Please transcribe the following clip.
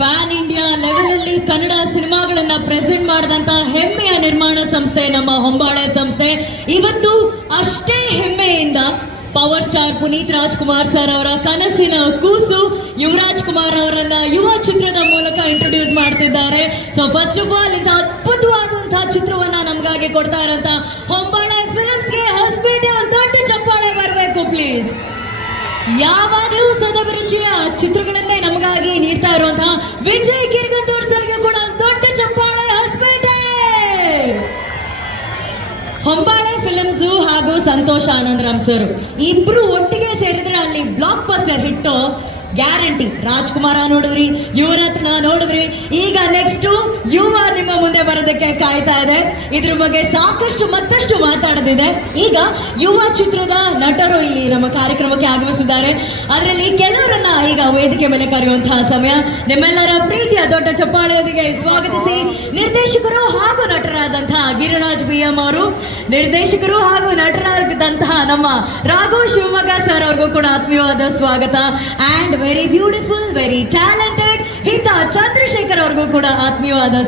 PAN India level ಅಲ್ಲಿ ಕನ್ನಡ ಸಿನಿಮಾಗಳನ್ನ present ಮಾಡಿದಂತ ಹೆಮ್ಮೆಯ ನಿರ್ಮಾಣ ಸಂಸ್ಥೆ, ನಮ್ಮ ಹೊಂಬಾಳೆ ಸಂಸ್ಥೆ. ಇವತ್ತು ಅಷ್ಟೇ ಹೆಮ್ಮೆಯಿಂದ power star Puneeth Rajkumar sir ಅವರ ಕನಸಿನ ಕೂಸು ಯುವರಾಜ್ ಕುಮಾರ್ ಅವರನ್ನ ಯುವ ಚಿತ್ರದ ಮೂಲಕ ಇಂಟ್ರೊಡ್ಯೂಸ್ ಮಾಡ್ತಿದ್ದಾರೆ. ಸೊ ಫಸ್ಟ್ ಆಫ್ ಆಲ್ ಇಂತಹ ಅದ್ಭುತವಾದಂತಹ ಚಿತ್ರವನ್ನ ನಮಗಾಗಿ ಕೊಡ್ತಾ ಇರೋಂಥ ಹೊಂಬಾಳೆ ಫಿಲ್ಮ್ಸ್ಗೆ ಹೊಸಪೇಟೆ ಒಂದು ದೊಡ್ಡ ಚಪ್ಪಾಳೆ ಬರಬೇಕು ಪ್ಲೀಸ್ ಯಾವಾಗಲೂ ಸದಭಿರುಚಿಯ ಚಿತ್ರಗಳನ್ನೇ ನಮಗಾಗಿ ನೀಡ್ತಾ ಇರುವಂತಹ ವಿಜಯ್ ಕಿರ್ಗಂದೂರ್ ಸರ್ಗೆ ಕೂಡ ದೊಡ್ಡ ಚಂಪಾಳೆ ಹೊಸಪೇಟೆ ಹೊಂಬಾಳೆ ಫಿಲಮ್ಸ್ ಹಾಗೂ ಸಂತೋಷ್ ಆನಂದರಾಮ್ ಸರ್ ಇಬ್ರು ಒಟ್ಟಿಗೆ ಸೇರಿದ್ರೆ ಅಲ್ಲಿ blockbuster hit guarantee Rajkumar ನೋಡಿದ್ರಿ, ಯುವರತ್ನ ನೋಡಿದ್ರಿ. ಈಗ ನೆಕ್ಸ್ಟ್ ಯುವ ಇದ್ರ ಬಗ್ಗೆ ಸಾಕಷ್ಟು ಮತ್ತಷ್ಟು ಮಾತಾಡದಿದೆ. ಈಗ ಯುವ ಚಿತ್ರದ ನಟರು ಇಲ್ಲಿ ನಮ್ಮ ಕಾರ್ಯಕ್ರಮಕ್ಕೆ ಆಗಮಿಸಿದ್ದಾರೆ. ಅದರಲ್ಲಿ ಕೆಲವರನ್ನ ಈಗ ವೇದಿಕೆ ಮೇಲೆ ಕರೆಯುವಂತಹ ಸಮಯ. ನಿಮ್ಮೆಲ್ಲರ ಪ್ರೀತಿಯ ದೊಡ್ಡ ಚಪ್ಪಾಳೆಯೊಂದಿಗೆ ಸ್ವಾಗತಿಸಿ ನಿರ್ದೇಶಕರು ಹಾಗೂ ನಟರಾದಂತಹ ಗಿರಿರಾಜ್ ಬಿ ಎಂ ಅವರು, ನಿರ್ದೇಶಕರು ಹಾಗೂ ನಟರಾದಂತಹ ನಮ್ಮ ರಾಘು ಶಿವಮೊಗ್ಗ ಸರ್ ಅವ್ರಿಗೂ ಕೂಡ ಆತ್ಮೀಯವಾದ ಸ್ವಾಗತ. And very beautiful very talented Hita Chandrashekar ಅವ್ರಿಗೂ ಕೂಡ ಆತ್ಮೀಯವಾದ